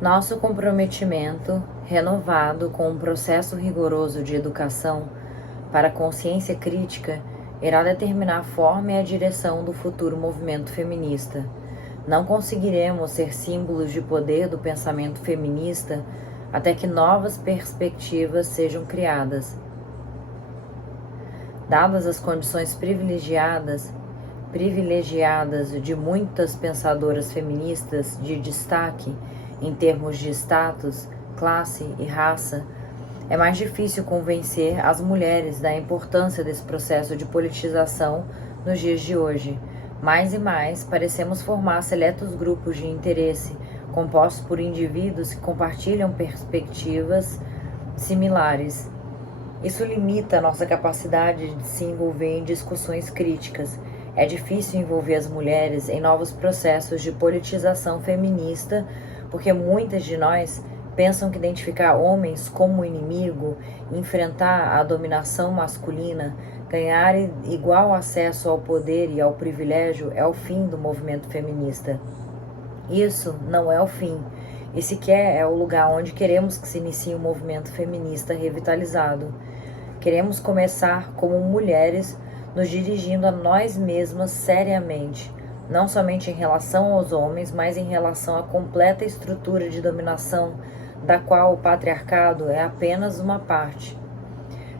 Nosso comprometimento, renovado com um processo rigoroso de educação para a consciência crítica, irá determinar a forma e a direção do futuro movimento feminista. Não conseguiremos ser símbolos de poder do pensamento feminista até que novas perspectivas sejam criadas. Dadas as condições privilegiadas de muitas pensadoras feministas de destaque em termos de status, classe e raça, é mais difícil convencer as mulheres da importância desse processo de politização nos dias de hoje. Mais e mais, parecemos formar seletos grupos de interesse, compostos por indivíduos que compartilham perspectivas similares. Isso limita a nossa capacidade de se envolver em discussões críticas. É difícil envolver as mulheres em novos processos de politização feminista, porque muitas de nós pensam que identificar homens como inimigo, enfrentar a dominação masculina, ganhar igual acesso ao poder e ao privilégio é o fim do movimento feminista. Isso não é o fim, e sequer é o lugar onde queremos que se inicie um movimento feminista revitalizado. Queremos começar como mulheres, nos dirigindo a nós mesmas seriamente, não somente em relação aos homens, mas em relação à completa estrutura de dominação da qual o patriarcado é apenas uma parte.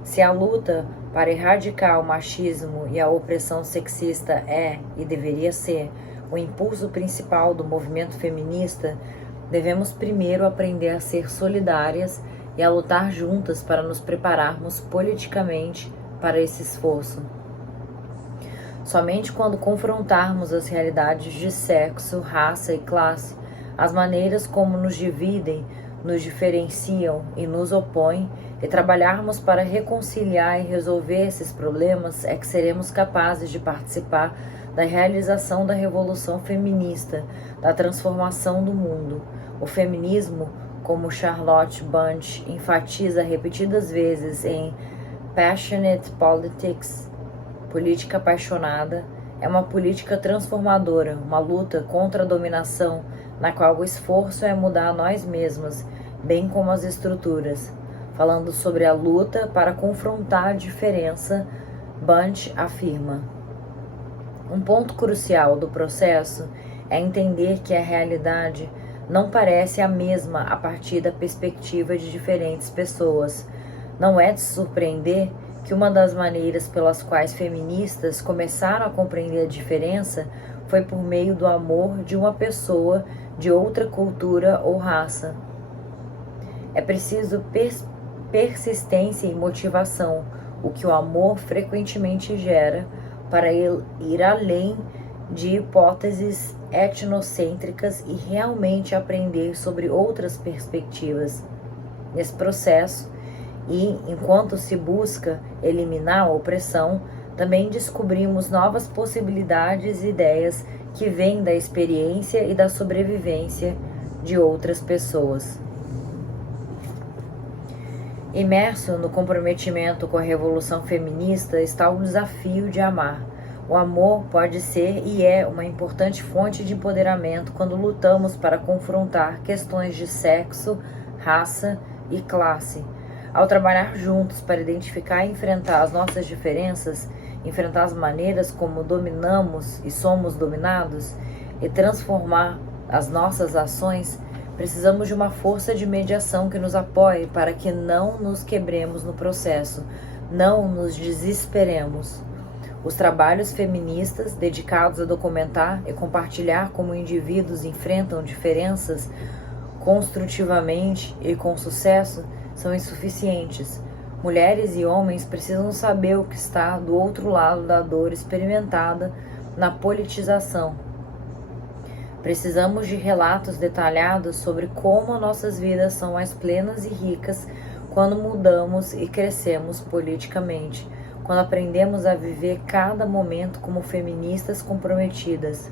Se a luta para erradicar o machismo e a opressão sexista é, e deveria ser, o impulso principal do movimento feminista, devemos primeiro aprender a ser solidárias e a lutar juntas para nos prepararmos politicamente para esse esforço. Somente quando confrontarmos as realidades de sexo, raça e classe, as maneiras como nos dividem, nos diferenciam e nos opõem, e trabalharmos para reconciliar e resolver esses problemas, é que seremos capazes de participar da realização da revolução feminista, da transformação do mundo. O feminismo, como Charlotte Bunch enfatiza repetidas vezes em Passionate Politics, política apaixonada, é uma política transformadora, uma luta contra a dominação, na qual o esforço é mudar nós mesmas, bem como as estruturas. Falando sobre a luta para confrontar a diferença, Bunch afirma: um ponto crucial do processo é entender que a realidade não parece a mesma a partir da perspectiva de diferentes pessoas. Não é de se surpreender que uma das maneiras pelas quais feministas começaram a compreender a diferença foi por meio do amor de uma pessoa de outra cultura ou raça. É preciso persistência e motivação, o que o amor frequentemente gera, para ir além de hipóteses etnocêntricas e realmente aprender sobre outras perspectivas. Nesse processo, e enquanto se busca eliminar a opressão, também descobrimos novas possibilidades e ideias que vêm da experiência e da sobrevivência de outras pessoas. Imerso no comprometimento com a revolução feminista está o desafio de amar. O amor pode ser e é uma importante fonte de empoderamento quando lutamos para confrontar questões de sexo, raça e classe. Ao trabalhar juntos para identificar e enfrentar as nossas diferenças, enfrentar as maneiras como dominamos e somos dominados e transformar as nossas ações, precisamos de uma força de mediação que nos apoie para que não nos quebremos no processo, não nos desesperemos. Os trabalhos feministas dedicados a documentar e compartilhar como indivíduos enfrentam diferenças construtivamente e com sucesso são insuficientes. Mulheres e homens precisam saber o que está do outro lado da dor experimentada na politização. Precisamos de relatos detalhados sobre como nossas vidas são mais plenas e ricas quando mudamos e crescemos politicamente, quando aprendemos a viver cada momento como feministas comprometidas,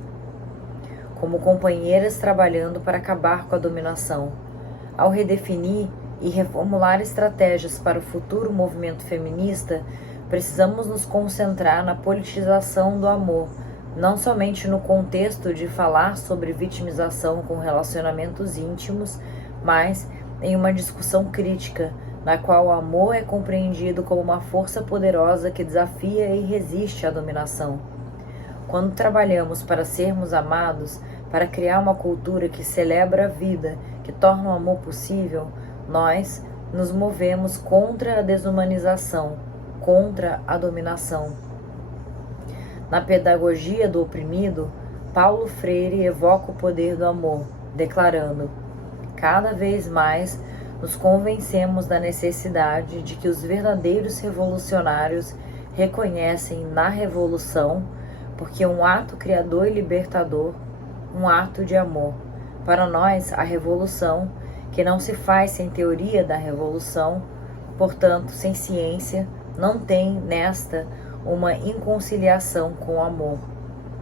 como companheiras trabalhando para acabar com a dominação. Ao redefinir e reformular estratégias para o futuro movimento feminista, precisamos nos concentrar na politização do amor, não somente no contexto de falar sobre vitimização com relacionamentos íntimos, mas em uma discussão crítica, na qual o amor é compreendido como uma força poderosa que desafia e resiste à dominação. Quando trabalhamos para sermos amados, para criar uma cultura que celebra a vida, que torna o amor possível, nós nos movemos contra a desumanização, contra a dominação. Na pedagogia do oprimido, Paulo Freire evoca o poder do amor, declarando: cada vez mais nos convencemos da necessidade de que os verdadeiros revolucionários reconhecem na revolução, porque um ato criador e libertador, um ato de amor. Para nós, a revolução, que não se faz sem teoria da revolução, portanto, sem ciência, não tem nesta uma inconciliação com o amor.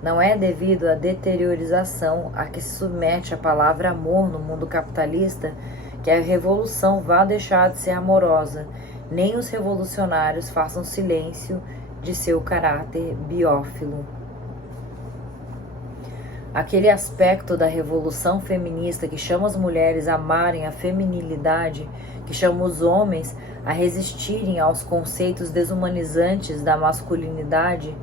Não é devido à deteriorização a que se submete a palavra amor no mundo capitalista que a revolução vá deixar de ser amorosa, nem os revolucionários façam silêncio de seu caráter biófilo. Aquele aspecto da revolução feminista que chama as mulheres a amarem a feminilidade, que chama os homens a resistirem aos conceitos desumanizantes da masculinidade,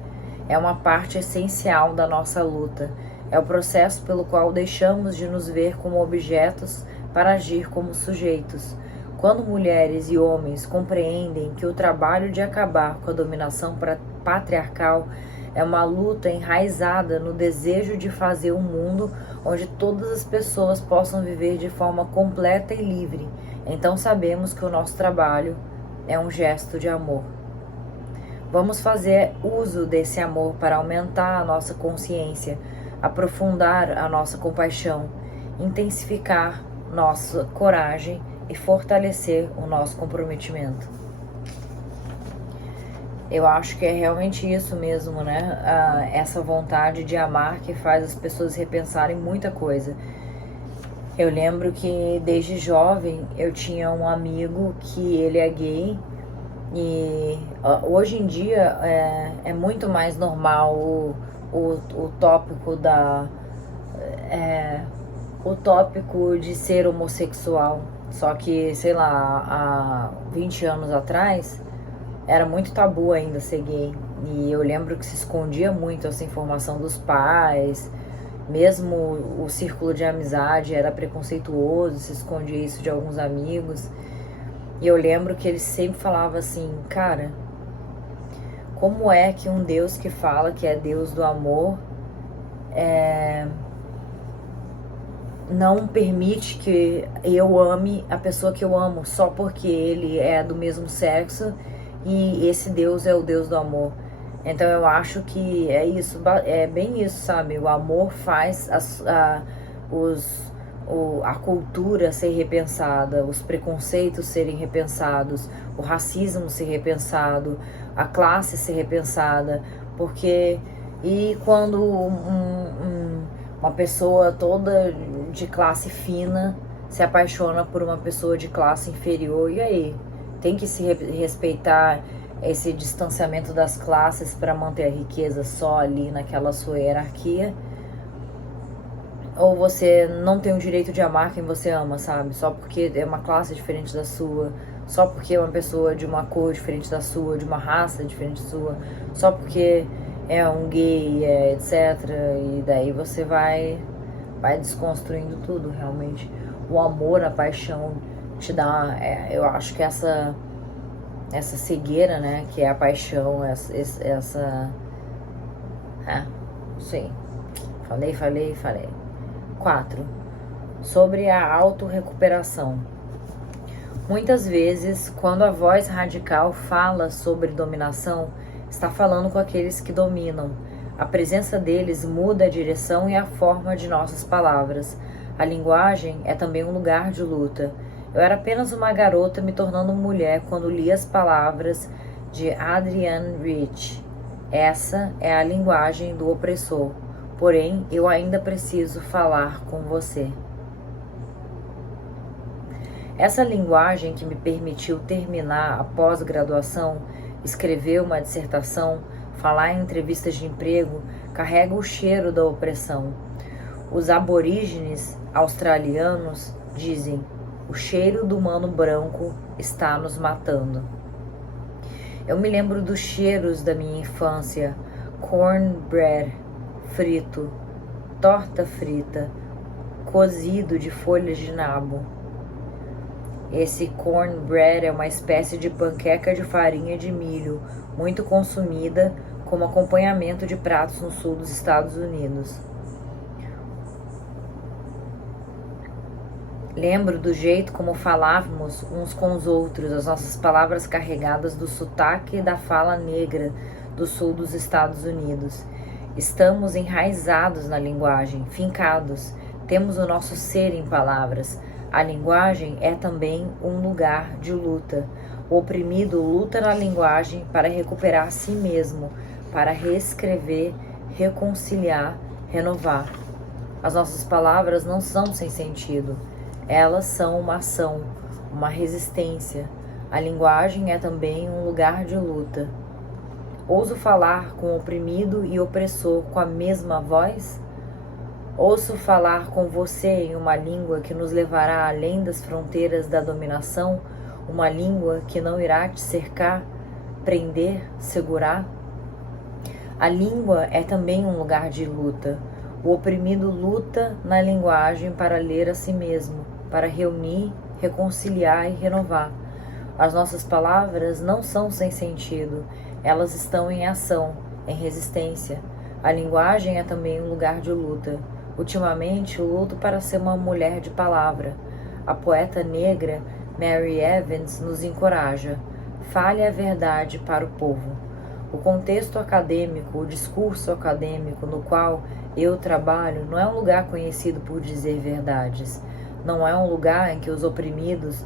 é uma parte essencial da nossa luta. É o processo pelo qual deixamos de nos ver como objetos para agir como sujeitos. Quando mulheres e homens compreendem que o trabalho de acabar com a dominação patriarcal é uma luta enraizada no desejo de fazer um mundo onde todas as pessoas possam viver de forma completa e livre, então sabemos que o nosso trabalho é um gesto de amor. Vamos fazer uso desse amor para aumentar a nossa consciência, aprofundar a nossa compaixão, intensificar nossa coragem e fortalecer o nosso comprometimento. Eu acho que é realmente isso mesmo, né? Essa vontade de amar que faz as pessoas repensarem muita coisa. Eu lembro que desde jovem eu tinha um amigo que ele é gay e hoje em dia é muito mais normal o tópico o tópico de ser homossexual. Só que, sei lá, há 20 anos atrás era muito tabu ainda ser gay. E eu lembro que se escondia muito essa informação dos pais, mesmo o círculo de amizade era preconceituoso, se escondia isso de alguns amigos. E eu lembro que ele sempre falava assim: cara, como é que um Deus que fala que é Deus do amor não permite que eu ame a pessoa que eu amo só porque ele é do mesmo sexo e esse Deus é o Deus do amor? Então eu acho que é isso, é bem isso, sabe? O amor faz a cultura ser repensada, os preconceitos serem repensados, o racismo ser repensado, a classe ser repensada, porque quando uma pessoa toda de classe fina se apaixona por uma pessoa de classe inferior, e aí? Tem que se respeitar esse distanciamento das classes para manter a riqueza só ali naquela sua hierarquia? Ou você não tem o direito de amar quem você ama, sabe? Só porque é uma classe diferente da sua, só porque é uma pessoa de uma cor diferente da sua, de uma raça diferente da sua, só porque é um gay, etc. E daí você vai desconstruindo tudo, realmente. O amor, a paixão te dá, eu acho que essa cegueira, né, que é a paixão, sim, falei. 4. Sobre a autorrecuperação. Muitas vezes, quando a voz radical fala sobre dominação, está falando com aqueles que dominam. A presença deles muda a direção e a forma de nossas palavras. A linguagem é também um lugar de luta. Eu era apenas uma garota me tornando mulher quando li as palavras de Adrienne Rich. Essa é a linguagem do opressor. Porém, eu ainda preciso falar com você. Essa linguagem que me permitiu terminar a pós-graduação, escrever uma dissertação, Falar em entrevistas de emprego carrega o cheiro da opressão. Os aborígenes australianos dizem: o cheiro do humano branco está nos matando. Eu me lembro dos cheiros da minha infância: cornbread frito, torta frita, cozido de folhas de nabo. Esse cornbread é uma espécie de panqueca de farinha de milho, muito consumida como acompanhamento de pratos no sul dos Estados Unidos. Lembro do jeito como falávamos uns com os outros, as nossas palavras carregadas do sotaque da fala negra do sul dos Estados Unidos. Estamos enraizados na linguagem, fincados, temos o nosso ser em palavras. A linguagem é também um lugar de luta. O oprimido luta na linguagem para recuperar a si mesmo, para reescrever, reconciliar, renovar. As nossas palavras não são sem sentido. Elas são uma ação, uma resistência. A linguagem é também um lugar de luta. Ouso falar com o oprimido e opressor com a mesma voz? Ouço falar com você em uma língua que nos levará além das fronteiras da dominação, uma língua que não irá te cercar, prender, segurar? A língua é também um lugar de luta. O oprimido luta na linguagem para ler a si mesmo, para reunir, reconciliar e renovar. As nossas palavras não são sem sentido, elas estão em ação, em resistência. A linguagem é também um lugar de luta. Ultimamente, luto para ser uma mulher de palavra. A poeta negra Mary Evans nos encoraja: fale a verdade para o povo. O contexto acadêmico, o discurso acadêmico no qual eu trabalho não é um lugar conhecido por dizer verdades. Não é um lugar em que os oprimidos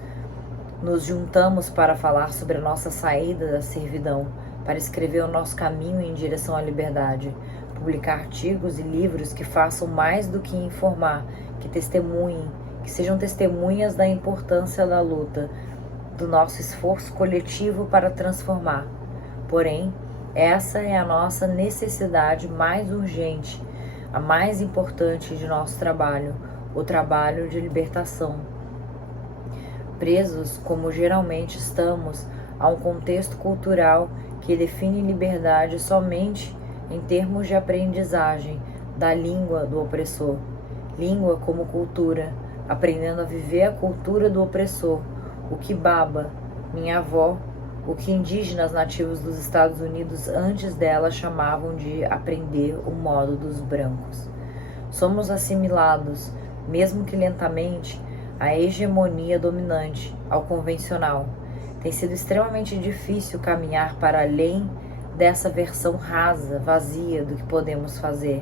nos juntamos para falar sobre a nossa saída da servidão, para escrever o nosso caminho em direção à liberdade, publicar artigos e livros que façam mais do que informar, que testemunhem, que sejam testemunhas da importância da luta, do nosso esforço coletivo para transformar. Porém, essa é a nossa necessidade mais urgente, a mais importante de nosso trabalho, o trabalho de libertação. Presos, como geralmente estamos, a um contexto cultural que define liberdade somente em termos de aprendizagem da língua do opressor. Língua como cultura, aprendendo a viver a cultura do opressor, o que Baba, minha avó, o que indígenas nativos dos Estados Unidos antes dela chamavam de aprender o modo dos brancos. Somos assimilados, mesmo que lentamente, à hegemonia dominante, ao convencional. Tem sido extremamente difícil caminhar para além dessa versão rasa, vazia do que podemos fazer,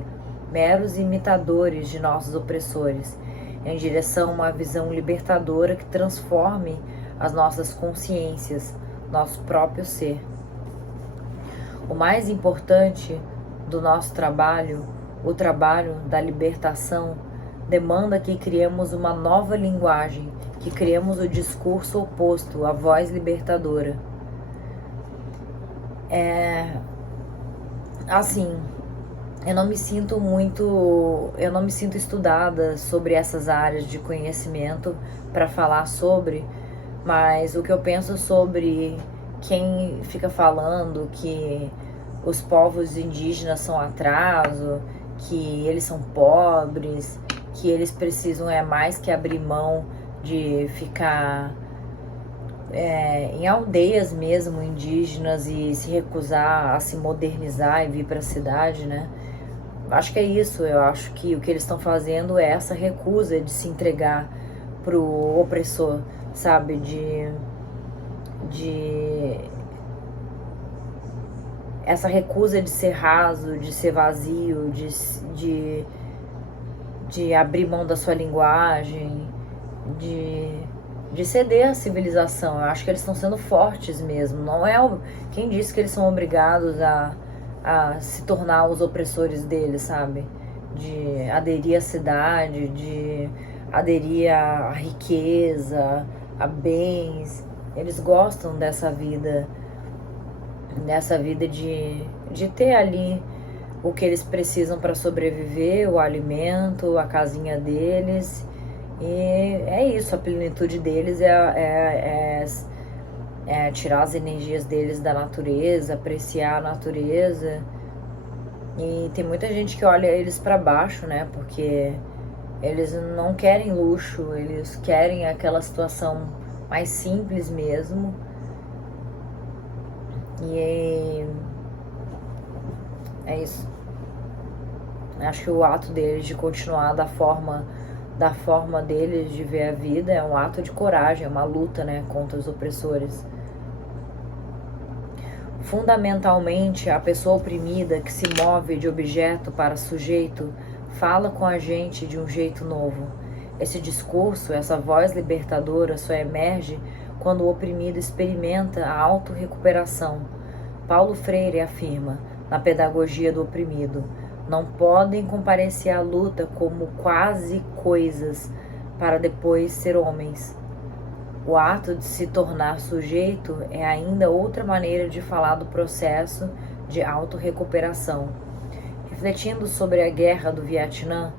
meros imitadores de nossos opressores, em direção a uma visão libertadora que transforme as nossas consciências, nosso próprio ser. O mais importante do nosso trabalho, o trabalho da libertação, demanda que criemos uma nova linguagem, que criemos o discurso oposto, a voz libertadora. Assim, eu não me sinto estudada sobre essas áreas de conhecimento para falar sobre, mas o que eu penso sobre quem fica falando que os povos indígenas são atraso, que eles são pobres, que eles precisam mais que abrir mão de ficar em aldeias mesmo indígenas e se recusar a se modernizar e vir para a cidade, né? Acho que é isso. Eu acho que o que eles estão fazendo é essa recusa de se entregar pro opressor, sabe? Essa recusa de ser raso, de ser vazio, de abrir mão da sua linguagem, de ceder à civilização. Eu acho que eles estão sendo fortes mesmo. Não é quem disse que eles são obrigados a se tornar os opressores deles, sabe? De aderir à cidade, de aderir à riqueza, a bens. Eles gostam dessa vida nessa vida de ter ali o que eles precisam para sobreviver, o alimento, a casinha deles. E é isso, a plenitude deles é tirar as energias deles da natureza, apreciar a natureza. E tem muita gente que olha eles para baixo, né? Porque eles não querem luxo, eles querem aquela situação mais simples mesmo. E é isso. Acho que o ato deles de continuar da forma deles de ver a vida é um ato de coragem, é uma luta, né, contra os opressores. Fundamentalmente, a pessoa oprimida que se move de objeto para sujeito fala com a gente de um jeito novo. Esse discurso, essa voz libertadora só emerge quando o oprimido experimenta a autorrecuperação. Paulo Freire afirma, na Pedagogia do Oprimido, não podem comparecer à luta como quase coisas para depois ser homens. O ato de se tornar sujeito é ainda outra maneira de falar do processo de autorrecuperação. Refletindo sobre a guerra do Vietnã,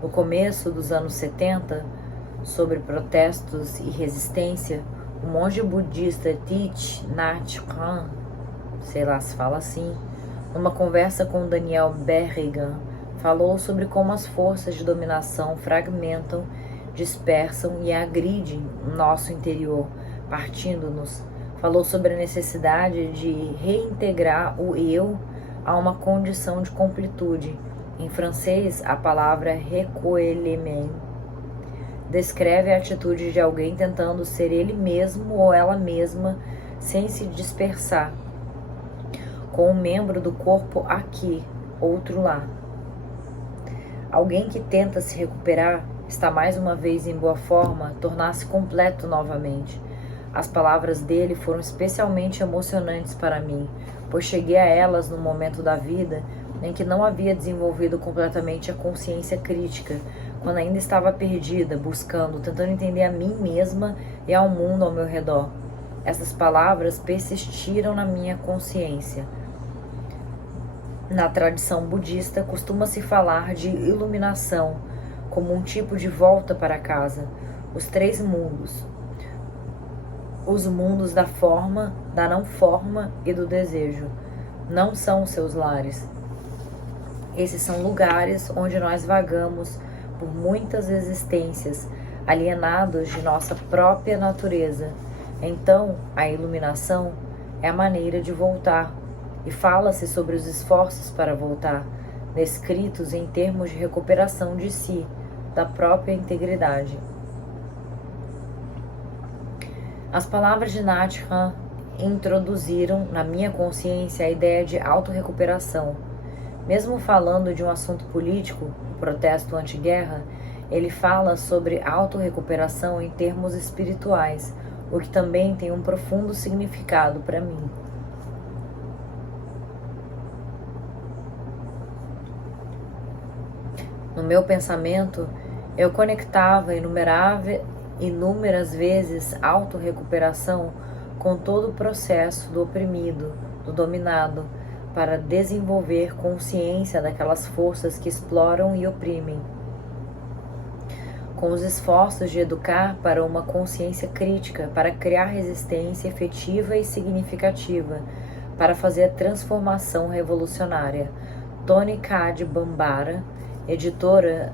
no começo dos anos 70, sobre protestos e resistência, o monge budista Thich Nhat Hanh, sei lá se fala assim, numa conversa com Daniel Berrigan, falou sobre como as forças de dominação fragmentam, dispersam e agridem o nosso interior, partindo-nos. Falou sobre a necessidade de reintegrar o eu a uma condição de completude. Em francês, a palavra recueillement descreve a atitude de alguém tentando ser ele mesmo ou ela mesma sem se dispersar, com um membro do corpo aqui, outro lá. Alguém que tenta se recuperar está mais uma vez em boa forma, tornar-se completo novamente. As palavras dele foram especialmente emocionantes para mim, pois cheguei a elas num momento da vida em que não havia desenvolvido completamente a consciência crítica, quando ainda estava perdida, buscando, tentando entender a mim mesma e ao mundo ao meu redor. Essas palavras persistiram na minha consciência. Na tradição budista, costuma-se falar de iluminação como um tipo de volta para casa, os três mundos. Os mundos da forma, da não forma e do desejo. Não são seus lares. Esses são lugares onde nós vagamos por muitas existências, alienados de nossa própria natureza. Então, a iluminação é a maneira de voltar, e fala-se sobre os esforços para voltar, descritos em termos de recuperação de si, da própria integridade. As palavras de Nhat Hanh introduziram na minha consciência a ideia de autorrecuperação. Mesmo falando de um assunto político, o protesto anti-guerra, ele fala sobre autorrecuperação em termos espirituais, o que também tem um profundo significado para mim. No meu pensamento, eu conectava inúmeras vezes autorrecuperação com todo o processo do oprimido, do dominado, para desenvolver consciência daquelas forças que exploram e oprimem. Com os esforços de educar para uma consciência crítica, para criar resistência efetiva e significativa, para fazer a transformação revolucionária. Toni Cade Bambara, editora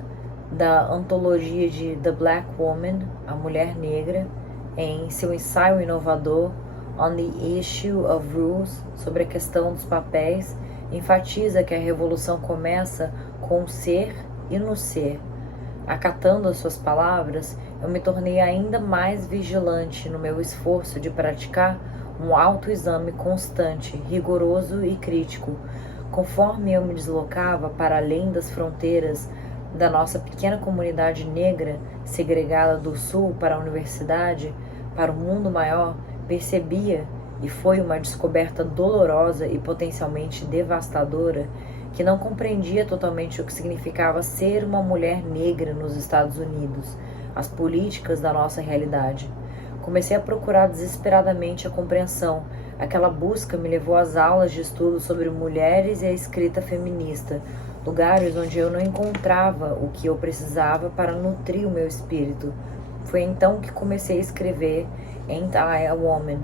da antologia de The Black Woman, a Mulher Negra, em seu ensaio inovador On the Issue of Rules, sobre a questão dos papéis, enfatiza que a revolução começa com o ser e no ser. Acatando as suas palavras, eu me tornei ainda mais vigilante no meu esforço de praticar um autoexame constante, rigoroso e crítico, conforme eu me deslocava para além das fronteiras da nossa pequena comunidade negra, segregada do sul para a universidade, para o mundo maior, percebia, e foi uma descoberta dolorosa e potencialmente devastadora, que não compreendia totalmente o que significava ser uma mulher negra nos Estados Unidos, as políticas da nossa realidade. Comecei a procurar desesperadamente a compreensão, Aquela busca me levou às aulas de estudo sobre mulheres e a escrita feminista, lugares onde eu não encontrava o que eu precisava para nutrir o meu espírito. Foi então que comecei a escrever Ain't I a Woman?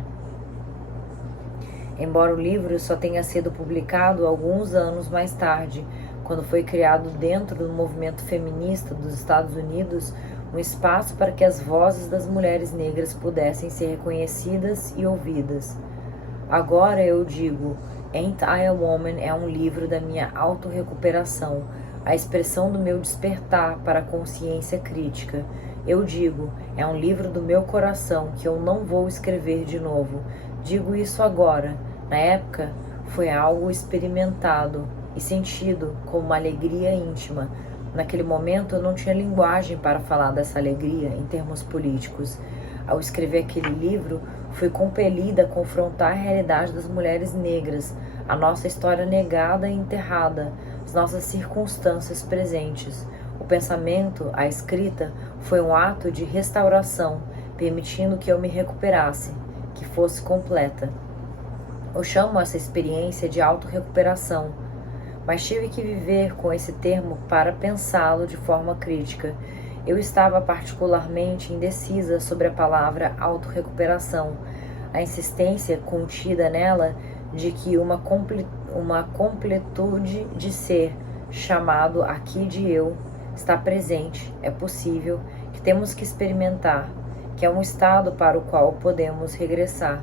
Embora o livro só tenha sido publicado alguns anos mais tarde, quando foi criado dentro do movimento feminista dos Estados Unidos um espaço para que as vozes das mulheres negras pudessem ser reconhecidas e ouvidas. Agora eu digo, Ain't I a Woman é um livro da minha autorrecuperação, a expressão do meu despertar para a consciência crítica. Eu digo, é um livro do meu coração que eu não vou escrever de novo. Digo isso agora. Na época, foi algo experimentado e sentido como uma alegria íntima. Naquele momento, eu não tinha linguagem para falar dessa alegria em termos políticos. Ao escrever aquele livro, fui compelida a confrontar a realidade das mulheres negras, a nossa história negada e enterrada, as nossas circunstâncias presentes. O pensamento, a escrita, foi um ato de restauração, permitindo que eu me recuperasse, que fosse completa. Eu chamo essa experiência de autorrecuperação, mas tive que viver com esse termo para pensá-lo de forma crítica. Eu estava particularmente indecisa sobre a palavra autorrecuperação, a insistência contida nela de que uma completude de ser, chamado aqui de eu, está presente, é possível, que temos que experimentar, que é um estado para o qual podemos regressar.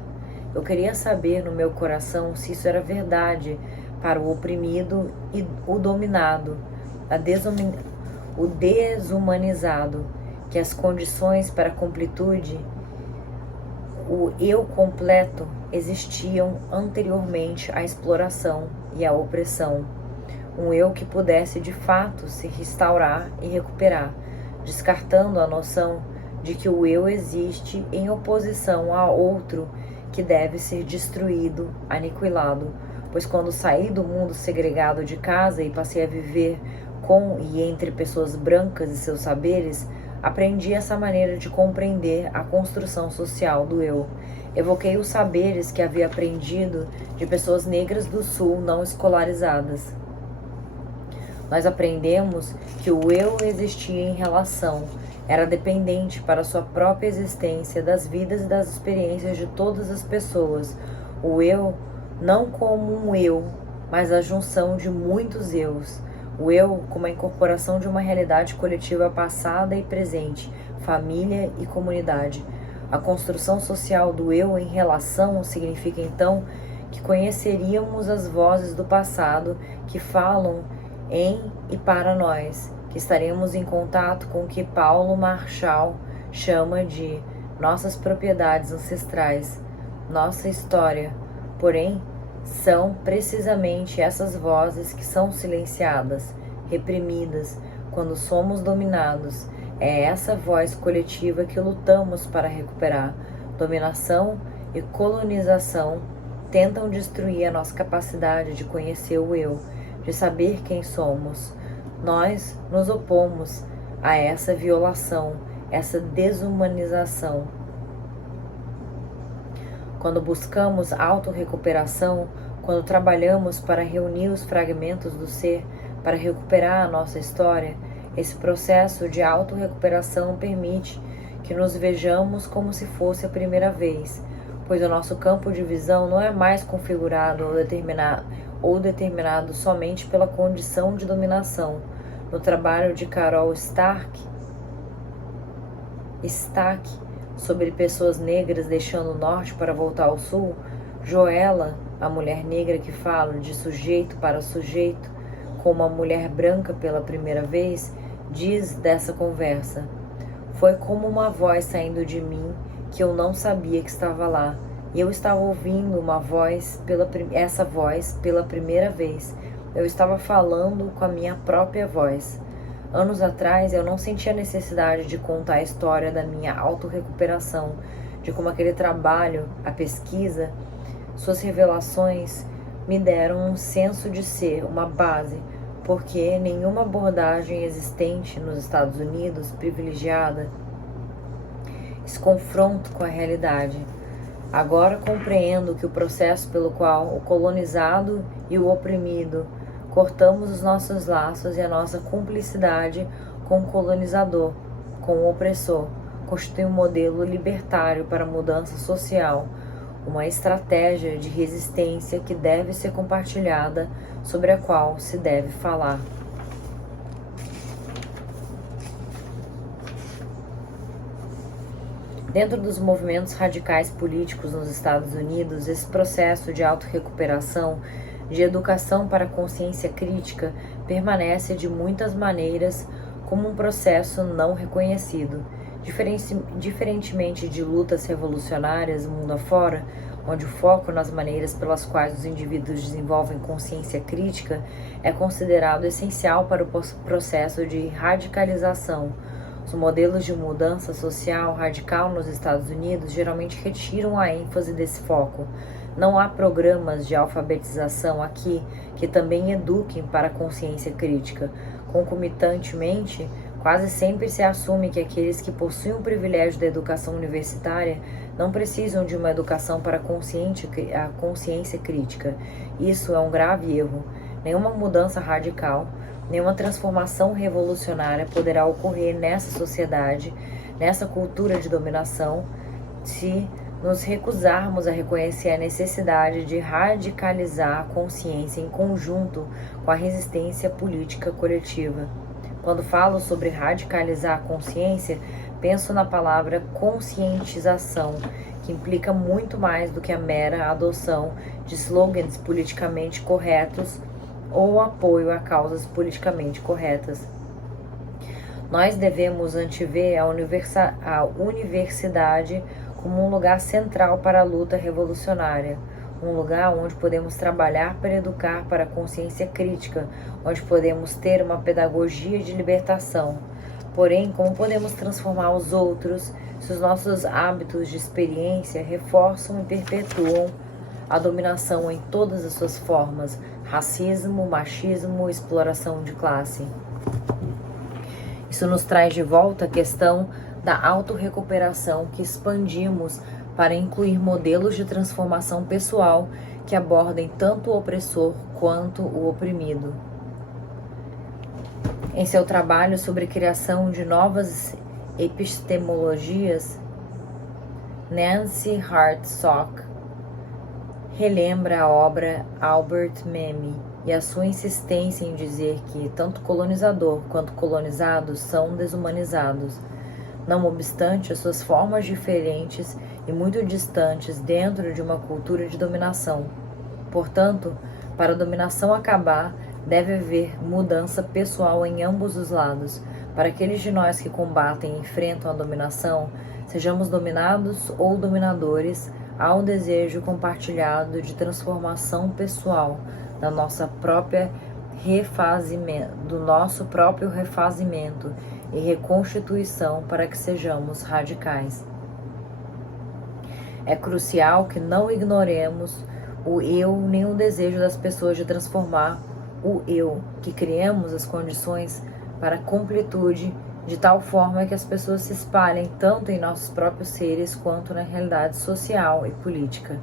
Eu queria saber no meu coração se isso era verdade para o oprimido e o dominado, o desumanizado, que as condições para a completude, o eu completo, existiam anteriormente à exploração e à opressão. Um eu que pudesse de fato se restaurar e recuperar, descartando a noção de que o eu existe em oposição a outro que deve ser destruído, aniquilado, pois quando saí do mundo segregado de casa e passei a viver com e entre pessoas brancas e seus saberes, aprendi essa maneira de compreender a construção social do eu. Evoquei os saberes que havia aprendido de pessoas negras do Sul não escolarizadas. Nós aprendemos que o eu existia em relação, era dependente para sua própria existência das vidas e das experiências de todas as pessoas. O eu não como um eu, mas a junção de muitos eus. O eu como a incorporação de uma realidade coletiva passada e presente, família e comunidade. A construção social do eu em relação significa então que conheceríamos as vozes do passado que falam em e para nós, que estaremos em contato com o que Paulo Marshall chama de nossas propriedades ancestrais, nossa história. Porém, são precisamente essas vozes que são silenciadas, reprimidas, quando somos dominados. É essa voz coletiva que lutamos para recuperar. Dominação e colonização tentam destruir a nossa capacidade de conhecer o eu, de saber quem somos. Nós nos opomos a essa violação, essa desumanização. Quando buscamos autorrecuperação, quando trabalhamos para reunir os fragmentos do ser, para recuperar a nossa história, esse processo de autorrecuperação permite que nos vejamos como se fosse a primeira vez, pois o nosso campo de visão não é mais configurado ou determinado somente pela condição de dominação. No trabalho de Carol Stark sobre pessoas negras deixando o norte para voltar ao sul, Joella, a mulher negra que fala de sujeito para sujeito, como a mulher branca pela primeira vez, diz dessa conversa: foi como uma voz saindo de mim que eu não sabia que estava lá, e eu estava ouvindo essa voz pela primeira vez. Eu estava falando com a minha própria voz. Anos atrás, eu não sentia necessidade de contar a história da minha autorrecuperação, de como aquele trabalho, a pesquisa, suas revelações me deram um senso de ser, uma base, porque nenhuma abordagem existente nos Estados Unidos privilegiada esse confronto com a realidade. Agora compreendo que o processo pelo qual o colonizado e o oprimido cortamos os nossos laços e a nossa cumplicidade com o colonizador, com o opressor, constitui um modelo libertário para a mudança social, uma estratégia de resistência que deve ser compartilhada, sobre a qual se deve falar. Dentro dos movimentos radicais políticos nos Estados Unidos, esse processo de autorrecuperação, de educação para a consciência crítica, permanece de muitas maneiras como um processo não reconhecido. Diferentemente de lutas revolucionárias mundo afora, onde o foco nas maneiras pelas quais os indivíduos desenvolvem consciência crítica é considerado essencial para o processo de radicalização. Os modelos de mudança social radical nos Estados Unidos geralmente retiram a ênfase desse foco. Não há programas de alfabetização aqui que também eduquem para a consciência crítica. Concomitantemente, quase sempre se assume que aqueles que possuem o privilégio da educação universitária não precisam de uma educação para a consciência crítica. Isso é um grave erro. Nenhuma mudança radical, nenhuma transformação revolucionária poderá ocorrer nessa sociedade, nessa cultura de dominação, se nos recusarmos a reconhecer a necessidade de radicalizar a consciência em conjunto com a resistência política coletiva. Quando falo sobre radicalizar a consciência, penso na palavra conscientização, que implica muito mais do que a mera adoção de slogans politicamente corretos ou apoio a causas politicamente corretas. Nós devemos antever a universidade como um lugar central para a luta revolucionária, um lugar onde podemos trabalhar para educar para a consciência crítica, onde podemos ter uma pedagogia de libertação. Porém, como podemos transformar os outros se os nossos hábitos de experiência reforçam e perpetuam a dominação em todas as suas formas: racismo, machismo, exploração de classe? Isso nos traz de volta a questão da autorrecuperação que expandimos para incluir modelos de transformação pessoal que abordem tanto o opressor quanto o oprimido. Em seu trabalho sobre criação de novas epistemologias, Nancy Hartsock relembra a obra Albert Memmi e a sua insistência em dizer que tanto colonizador quanto colonizados são desumanizados, não obstante as suas formas diferentes e muito distantes dentro de uma cultura de dominação. Portanto, para a dominação acabar, deve haver mudança pessoal em ambos os lados. Para aqueles de nós que combatem e enfrentam a dominação, sejamos dominados ou dominadores, há um desejo compartilhado de transformação pessoal do nosso próprio refazimento e reconstituição para que sejamos radicais. É crucial que não ignoremos o eu nem o desejo das pessoas de transformar o eu, que criemos as condições para a completude de tal forma que as pessoas se espalhem tanto em nossos próprios seres quanto na realidade social e política.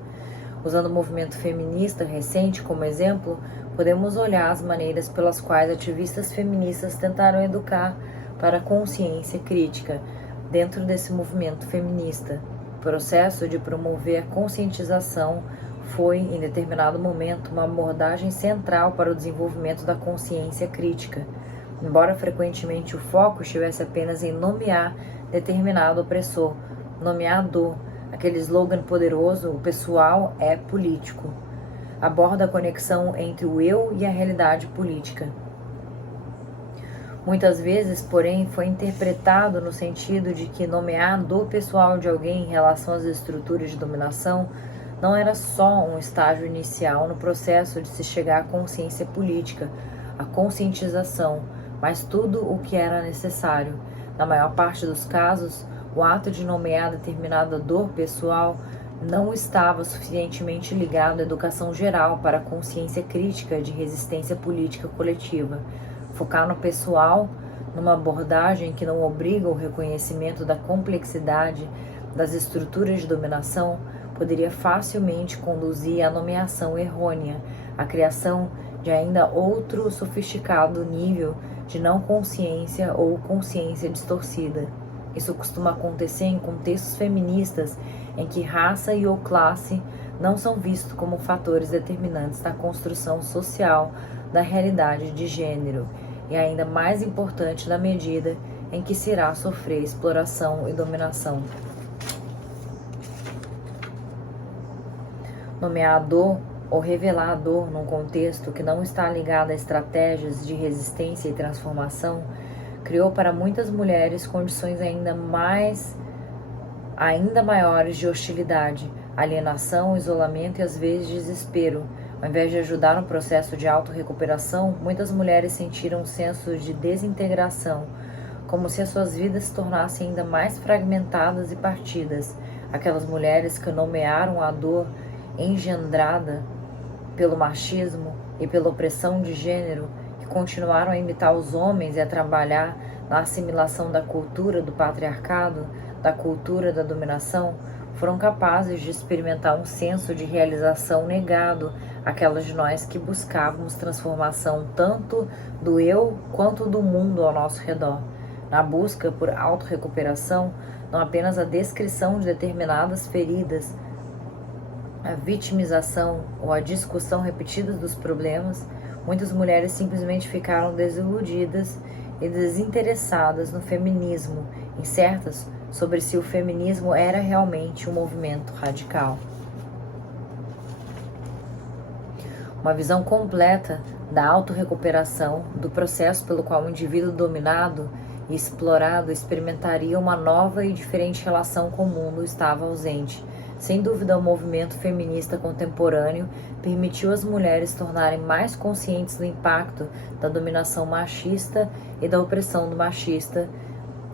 Usando o movimento feminista recente como exemplo, podemos olhar as maneiras pelas quais ativistas feministas tentaram educar para a consciência crítica dentro desse movimento feminista. O processo de promover a conscientização foi, em determinado momento, uma abordagem central para o desenvolvimento da consciência crítica, embora frequentemente o foco estivesse apenas em nomear determinado opressor, nomear a dor, aquele slogan poderoso, o pessoal é político. Aborda a conexão entre o eu e a realidade política. Muitas vezes, porém, foi interpretado no sentido de que nomear a dor pessoal de alguém em relação às estruturas de dominação não era só um estágio inicial no processo de se chegar à consciência política, à conscientização, mas tudo o que era necessário. Na maior parte dos casos, o ato de nomear determinada dor pessoal não estava suficientemente ligado à educação geral para a consciência crítica de resistência política coletiva. Focar no pessoal, numa abordagem que não obriga o reconhecimento da complexidade das estruturas de dominação, poderia facilmente conduzir à nomeação errônea, à criação de ainda outro sofisticado nível de não consciência ou consciência distorcida. Isso costuma acontecer em contextos feministas em que raça e ou classe não são vistos como fatores determinantes da construção social da realidade de gênero, e ainda mais importante na medida em que se irá sofrer exploração e dominação. Nomear a dor ou revelar a dor num contexto que não está ligado a estratégias de resistência e transformação criou para muitas mulheres condições ainda maiores de hostilidade, alienação, isolamento e às vezes desespero. Ao invés de ajudar no processo de autorrecuperação, muitas mulheres sentiram um senso de desintegração, como se as suas vidas se tornassem ainda mais fragmentadas e partidas. Aquelas mulheres que nomearam a dor engendrada pelo machismo e pela opressão de gênero, que continuaram a imitar os homens e a trabalhar na assimilação da cultura do patriarcado, da cultura da dominação, foram capazes de experimentar um senso de realização negado àquelas de nós que buscávamos transformação tanto do eu quanto do mundo ao nosso redor. Na busca por autorrecuperação, não apenas a descrição de determinadas feridas, a vitimização ou a discussão repetida dos problemas, muitas mulheres simplesmente ficaram desiludidas e desinteressadas no feminismo, incertas sobre se o feminismo era realmente um movimento radical. Uma visão completa da autorrecuperação, do processo pelo qual o indivíduo dominado e explorado experimentaria uma nova e diferente relação com o mundo estava ausente. Sem dúvida, o movimento feminista contemporâneo permitiu às mulheres tornarem mais conscientes do impacto da dominação machista e da opressão machista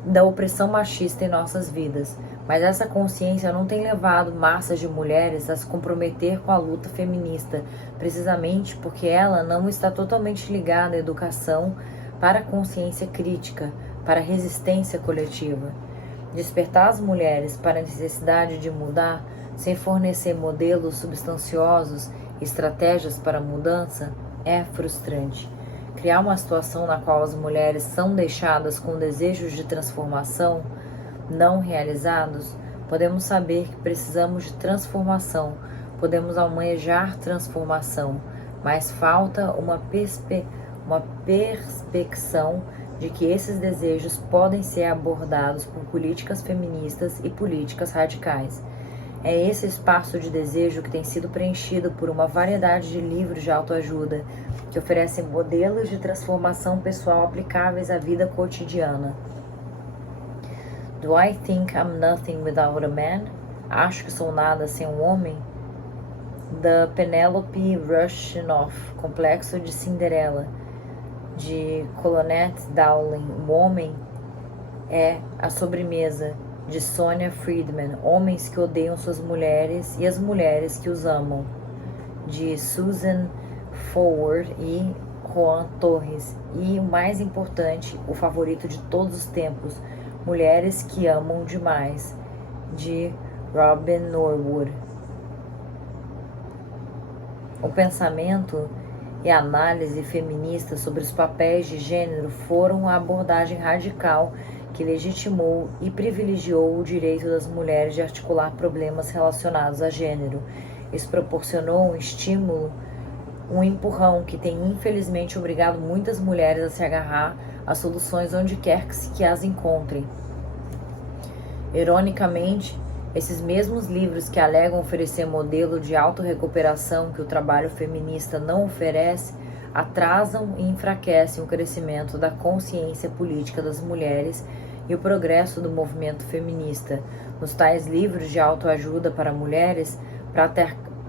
em nossas vidas. Mas essa consciência não tem levado massas de mulheres a se comprometer com a luta feminista, precisamente porque ela não está totalmente ligada à educação para a consciência crítica, para a resistência coletiva. Despertar as mulheres para a necessidade de mudar, sem fornecer modelos substanciosos e estratégias para a mudança, é frustrante. Criar uma situação na qual as mulheres são deixadas com desejos de transformação não realizados, podemos saber que precisamos de transformação, podemos almejar transformação, mas falta uma perspecção de que esses desejos podem ser abordados por políticas feministas e políticas radicais. É esse espaço de desejo que tem sido preenchido por uma variedade de livros de autoajuda que oferecem modelos de transformação pessoal aplicáveis à vida cotidiana. Do I think I'm nothing without a man? Acho que sou nada sem um homem? Da Penelope Rushinoff, Complexo de Cinderela, de Colonette Dowling. O Homem é a Sobremesa, de Sonia Friedman. Homens que odeiam suas mulheres e as mulheres que os amam, de Susan Forward e Juan Torres. E o mais importante, o favorito de todos os tempos, Mulheres que Amam Demais, de Robin Norwood. O pensamento e a análise feminista sobre os papéis de gênero foram a abordagem radical que legitimou e privilegiou o direito das mulheres de articular problemas relacionados a gênero. Isso proporcionou um estímulo, um empurrão que tem infelizmente obrigado muitas mulheres a se agarrar a soluções onde quer que as encontrem. Ironicamente, esses mesmos livros que alegam oferecer modelo de autorrecuperação que o trabalho feminista não oferece, atrasam e enfraquecem o crescimento da consciência política das mulheres e o progresso do movimento feminista. Nos tais livros de autoajuda para mulheres,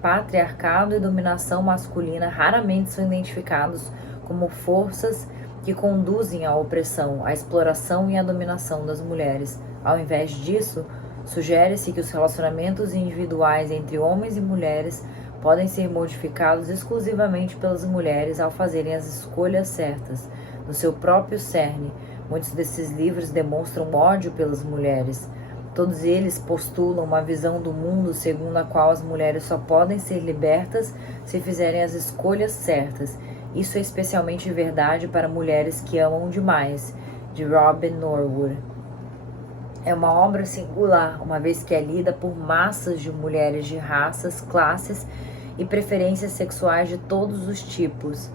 patriarcado e dominação masculina raramente são identificados como forças que conduzem à opressão, à exploração e à dominação das mulheres. Ao invés disso, sugere-se que os relacionamentos individuais entre homens e mulheres podem ser modificados exclusivamente pelas mulheres ao fazerem as escolhas certas, no seu próprio cerne. Muitos desses livros demonstram ódio pelas mulheres. Todos eles postulam uma visão do mundo segundo a qual as mulheres só podem ser libertas se fizerem as escolhas certas. Isso é especialmente verdade para mulheres que amam demais, de Robin Norwood. É uma obra singular, uma vez que é lida por massas de mulheres de raças, classes e preferências sexuais de todos os tipos.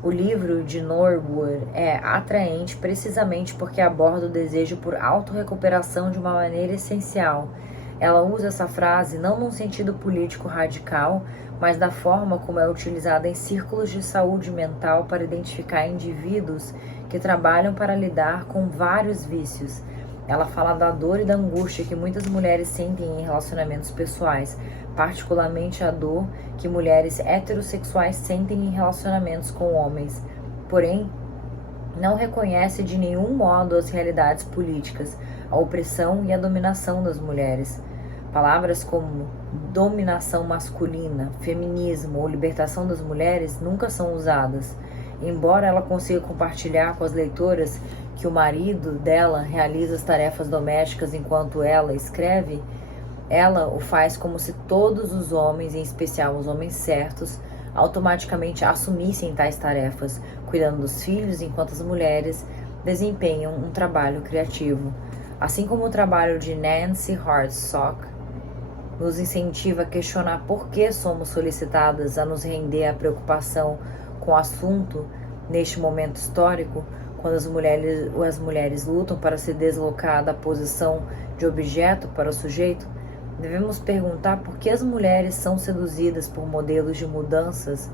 O livro de Norwood é atraente precisamente porque aborda o desejo por autorrecuperação de uma maneira essencial. Ela usa essa frase não num sentido político radical, mas da forma como é utilizada em círculos de saúde mental para identificar indivíduos que trabalham para lidar com vários vícios. Ela fala da dor e da angústia que muitas mulheres sentem em relacionamentos pessoais, particularmente a dor que mulheres heterossexuais sentem em relacionamentos com homens. Porém, não reconhece de nenhum modo as realidades políticas, a opressão e a dominação das mulheres. Palavras como dominação masculina, feminismo ou libertação das mulheres nunca são usadas. Embora ela consiga compartilhar com as leitoras que o marido dela realiza as tarefas domésticas enquanto ela escreve, ela o faz como se todos os homens, em especial os homens certos, automaticamente assumissem tais tarefas, cuidando dos filhos, enquanto as mulheres desempenham um trabalho criativo. Assim como o trabalho de Nancy Hartsock nos incentiva a questionar por que somos solicitadas a nos render à preocupação com o assunto neste momento histórico, quando as mulheres lutam para se deslocar da posição de objeto para o sujeito, devemos perguntar por que as mulheres são seduzidas por modelos de mudanças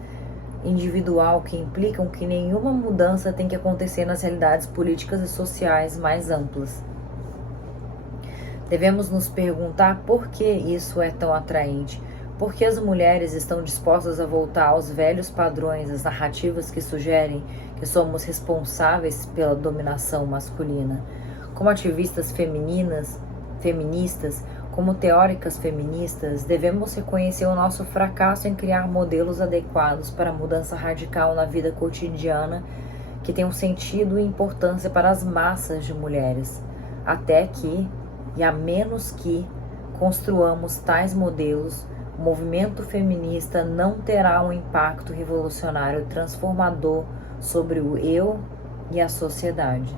individual que implicam que nenhuma mudança tem que acontecer nas realidades políticas e sociais mais amplas. Devemos nos perguntar por que isso é tão atraente, por que as mulheres estão dispostas a voltar aos velhos padrões, às narrativas que sugerem que somos responsáveis pela dominação masculina. Como ativistas feministas, como teóricas feministas, devemos reconhecer o nosso fracasso em criar modelos adequados para a mudança radical na vida cotidiana que tem um sentido e importância para as massas de mulheres, até que, e a menos que, construamos tais modelos, o movimento feminista não terá um impacto revolucionário transformador sobre o eu e a sociedade.